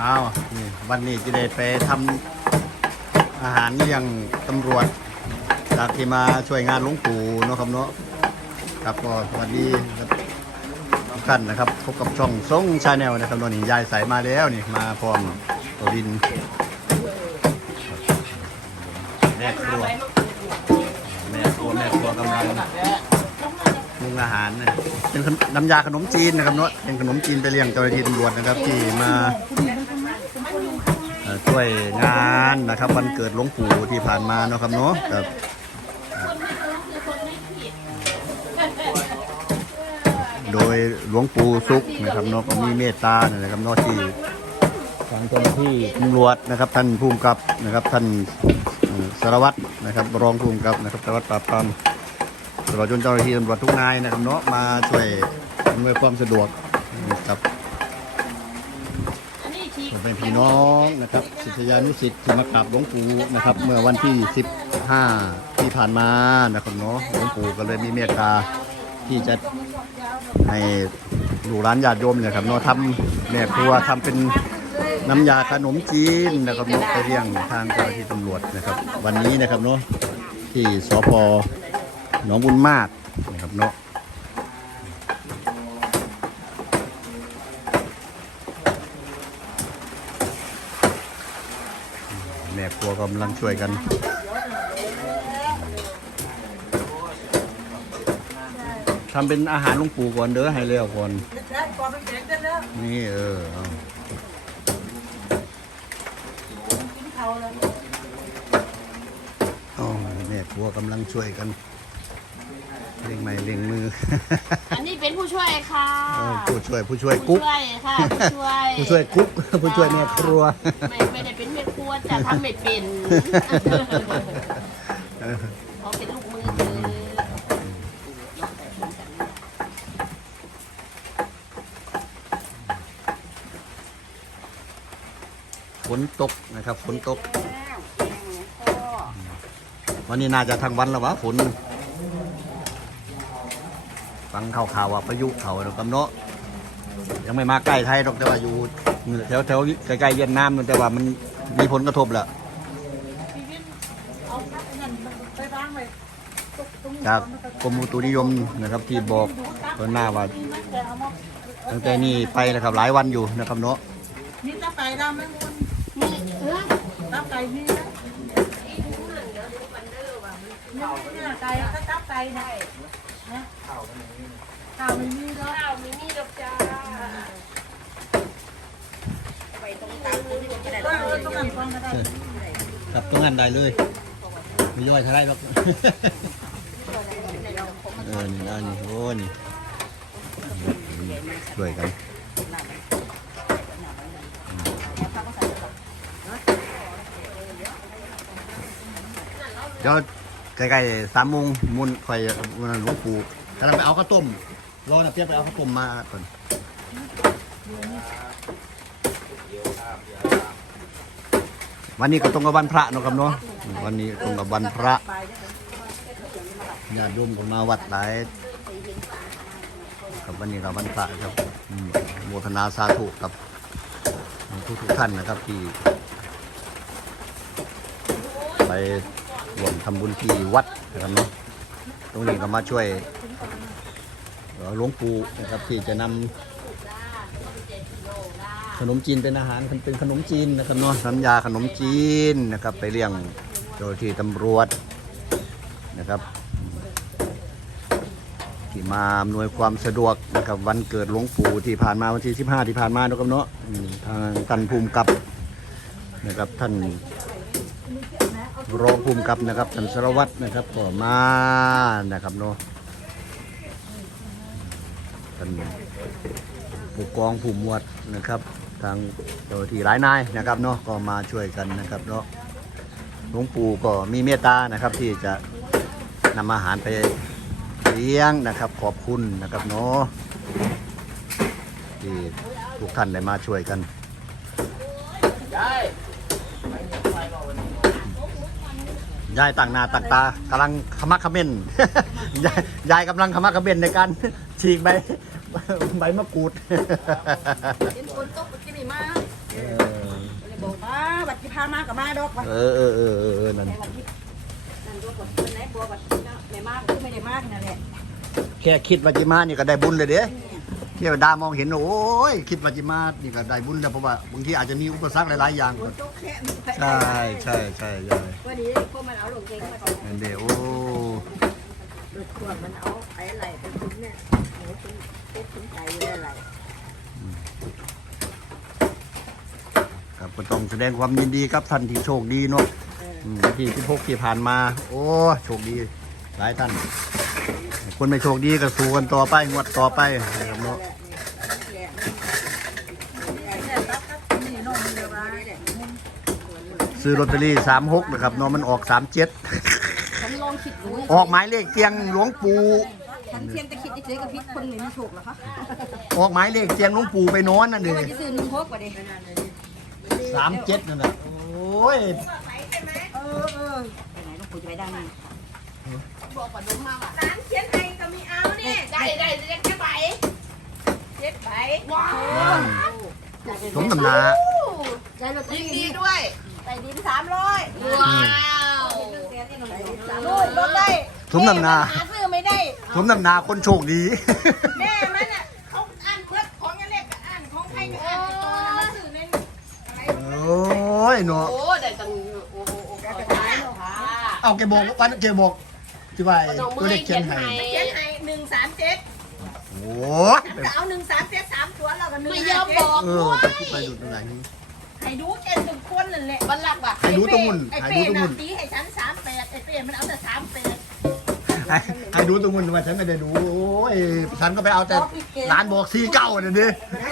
อ้าวนี่วันนี้จะได้ไปทำอาหารเลี้ยงตำรวจ จากที่มาช่วยงานหลวงปู่เนาะครับเนาะครับก็สวัสดีครับทุกท่านนะครับพบกับช่องซงชาแนลนะครับตอนนี้ยายใสมาแล้วนี่มาพร้อมตัวดินแม่ครัวแม่ครัวแม่ครัวกำลังปรุงอาหารนะเป็นน้ำยาขนมจีนนะครับเนาะเป็นขนมจีนไปเลี้ยงเจ้าหน้าที่ตำรวจนะครับที่มา วยงานนะครับวันเกิดหลวงปู่ที่ผ่านมาเนาะครับเนาะครับโดยหลวงปู่สุขนะครับเนาะก็มีเมตตาเนี่ยนะครับเนาะที่ทางเจ้าหน้าที่ตำรวจนะครับ ท่านภูมิกับนะครับ ท่านสารวัตรนะครับ รองภูมิกับนะครับสารวัตรปราบปรามตลอดจนเจ้าหน้าที่ตำรวจทุกนายนะครับเนาะมาช่วยอำนวยความสะดวกนะครับ ผมเป็นพี่น้องนะครับศิษยานุศิษย์ที่มากราบหลวงปู่นะครับ เมื่อวันที่ 15 ที่ผ่านมานะครับเนาะหลวงปู่ก็เลยมีเมตตาที่จะให้ลูกร้านญาติโยมเนี่ยครับเนาะทำแม่ครัวทำเป็นน้ำยาขนมจีนนะครับเนาะไปเลี้ยงทางเจ้าหน้าที่ตำรวจนะครับ วันนี้นะครับเนาะที่สพหนองบุญมากนะครับเนาะ ครัวกำลังช่วยกันทำเป็นอาหารหลุงปู่ก่อนเด้อให้เร็วก่อนได้ก่อนเป็นเด็กได้แล้วนี่เออเอากินเขาแล้วเอาแม่ครัวกำลังช่วยกันเร่งไม้เร่งมือ อันนี้เป็นผู้ช่วยค่ะเออผู้ช่วยผู้ช่วยผู้กุ๊กช่วยค่ะผู้ช่วยผู้ช่วยกุ๊กผู้ช่วยแม่ครัว ไม่ไม่ได้เป็นแม่ จะทำไม่เป็นเขาเป็นลูกมือเลยฝนตกนะครับฝนตก วันนี้น่าจะทั้งวันแล้ววะฝนฟังข่าวข่าวว่าพายุเขาเรากำเนาะยังไม่มาใกล้ไทยหรอกแต่ว่าอยู่แถวแถวๆใกล้ๆเวียดนามนั่นแต่ว่ามัน มีผลกระทบแหละครับเงินไปวางไว้ตรงนี้จากกรมอุตุนิยมนะครับที่บอกตอนหน้าว่าตั้งแต่นี้ไปนะครับหลายวันอยู่นะครับเนาะนี่ตาไก่ดำไหมคุณนี่เออตาไก่มีไหมนี่เนี่ยไก่ถ้าตับไก่ได้นะข้าวไม่มีเนาะข้าวไม่มีดอกจ้า กับตรงนั้นได้เลยไม่ย่อยเท่าไรหรอกเออนี่นะนี่โอ้นี่ช่วยกันเดี๋ยวใกล้ๆสามโมงมุนคอยวันหลวงปู่กำลังไปเอาข้าวต้มรอนะเพียบไปเอาข้าวต้มมาก่อน วันนี้ก็ตรงกับวันพระเนาะครับเนาะวันนี้ตรงกับวันพระญาติโยมก็มาวัดหลายกับวันนี้เราวันพระครับโมทนาสาธุกับทุกทุกท่านนะครับที่ไปร่วมทำบุญที่วัดนะครับเนาะตรงนี้ก็มาช่วยหลวงปู่นะครับที่จะนำ ขนมจีนเป็นอาหารเป็นขนมจีนนะครับเนาะน้ำยาขนมจีนนะครับ ไปเลี้ยงเจ้าหน้าที่ตำรวจนะครับที่มาอำนวยความสะดวกนะครับวันเกิดหลวงปู่ที่ผ่านมาวันที่ 15 ที่ผ่านมานะครับเนาะทางท่านภูมิกับนะครับท่านรองภูมิกับนะครับท่านสารวัตรนะครับก็มานะครับเนาะท่านผู้กองผู้หมวดนะครับ ทางเจ้าที่หลายนายนะครับเนาะก็มาช่วยกันนะครับเนาะหลวงปู่ก็มีเมตตานะครับที่จะนำอาหารไปเลี้ยงนะครับขอบคุณนะครับเนาะที่ทุกท่านได้มาช่วยกันยายต่างหน้าต่างตากำลังขมักขม้นยายยายกำลังขมักขม้นในการฉีกใบใบมะกรูด บอกว่าบัตรที่พามากับมาดอกว่าเออเออเออเออเออนั่นแต่บัตรที่นั่นตัวกดคนไหนบัวบัตรที่ไม่มากก็ไม่ได้มากนั่นแหละแค่คิดว่าจิมานี่ก็ได้บุญเลยเด้เทวดามองเห็นโอ้ยคิดว่าจิมานี่ก็ได้บุญแล้วเพราะว่าบางทีอาจจะมีอุปสรรคหลายๆอย่างกแค่ใช่ใช่ใช่ใช่วันนี้พวกมันเอาลงเก่งมาก่อนนั่นเด้โอ้รถขวดมันเอาไปไหลไปคุ้มเนี่ยโอ้คุณคุณคุณใจอยู่ได้ไหล ครับก็ต้องแสดงความยินดีครับท่านที่โชคดีเนาะอืมที่ที่พกที่ผ่านมา โอ้โชคดี หลายท่าน คนไม่โชคดีก็สู้กันต่อไปงวดต่อไปนะครับเนาะนี่น้องเดียวว่าซื้อลอตเตอรี่สามหกนะครับเนาะมันออกสามเจ็ดฉันลองคิดดูออกหมายเลขเตียงหลวงปู่ฉันเพียงแต่คิดเฉยๆกับพิษคนหนึ่งมีโชคเหรอคะออกหมายเลขเตียงหลวงปู่ไปนอนนั่นทำเด้ไมจะซื้อหนึ่งหกกว่าดิ สามเจ็ดนั่นน่ะโอ้ยเออเออไปไหนลูกปู่จะไปได้ไงบอกก่อนดูมาว่าร้านเขียนให้ก็มีเอาเนี่ยได้ได้ได้แค่ใบเจ็ดใบว้าวสมน้ำหนาได้ลอตเตอยินดีด้วยใส่ดินสามร้อยว้าวรถได้สมน้ำหนาหาซื้อไม่ได้สมน้ำหนาคนโชคดี เนาะโอ้ได้ตังโอ้โหโอ้โหค่ะเอาแกบอกวันแกบอกที่ว่าไอ้น้องตัวเมื่เลอยขเขีเขียยนนให้ให้เขียนให้หนึ่งสามเจ็ดโอ้ยฉันก็เอาหนึ่งสามเจ็ดสามตัวแล้วก็หนึ่งไม่ยอมบอกเออด้วยจะคิดไปดูตรงไหน ให้ดูเจ็ดหนึ่งคนนั่นแหละบันลักว่ะให้ดูตรงมุนไอ้ให้เป้ดูตรงน่ะมุนตีให้ฉันสามแปดไอ้เป้มันเอาแต่สามแปดให้ให้ดูตรงมุนว่าฉันไม่ได้ดูโอ้ยฉันก็ไปเอาแต่ร้านบอกซีเก้าเนี่ยดิฉั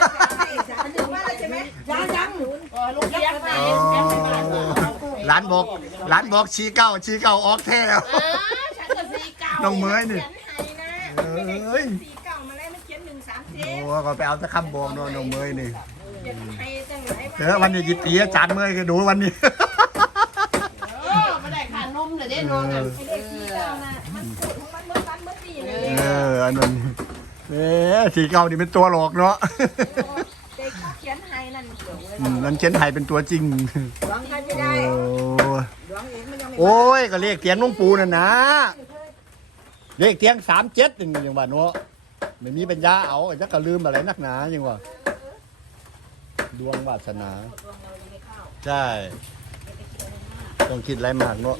ร้านบอกร้านบอกชีเก้าชีเก้าออกแท้อ่าฉันก็สีเก่าน้องเมยนี่เขียนให้นะไม่ได้เขียนสีเก่ามาเลยมันเขียนหนึ่งสามเจ็โอ้ดก็ไปเอาแต่คำบอกเนาะน้องเมยนี่เขียนให้จังไหนเออวันนี้ยิตีอาจารย์เมยก็ดูวันนี้ เออไม่ได้ค่านมเลยได้นอนอะไม่ได้สีเก่านะมันพูดของมันเมื่อวันเมื่อปีเลยเอออันนั้นเอ๊ะสีเก้านี่เป็นตัวหลอกเนาะเด็ อืมนั่นเขียนไทยเป็นตัวจริงหวังใครไม่ได้ โอ้หวังเองมันยังไม่โอ้ยก็เรียกเตียงหลุงปูนั่นนะเรียกเตียงสามเจ็ดอย่างอย่างว่าเนาะไม่มีปัญญาเอาจะก็ลืมอะไรนักหนาอย่างว่าดวงวาสนา ใช่ ต้องคิดอะไรมากเนาะ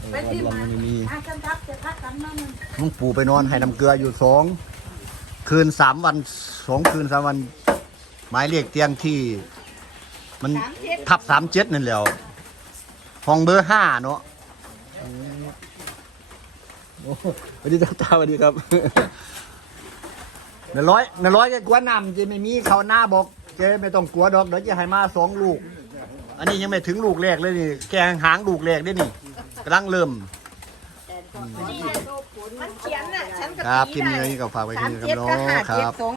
เออวันวันนี้มี อาจารย์ทับจะทักกันนั่นหลุงปู่ไปนอนให้น้ำเกลืออยู่สองคืนสามวันสองคืนสามวัน หมายเรียกเตียงที่ มันสามเจ็ดทับสามเจ็ดนั่นแหล้วห้องเบอร์ห้าเนาะโอ้สวัสดีจ้าจ้าสวัสดีครับนร้อยนร้อยแกกลัวน้ำจะไม่มีเขาหน้าบอกแกไม่ต้องกลัวดอกเดี๋ยวจะให้มาสองลูก อันนี้ยังไม่ถึงลูกแรกเลยนี่แกหางลูกแรกได้นี่กำลังเริ่ม มันเขียนน่ะ ฉันก็ครับตีคลิปได้นี้ก็ฝากไว้สาที่มนี่ครับเจ็ดเนาก็ห้าะคเจ็ดรับสอง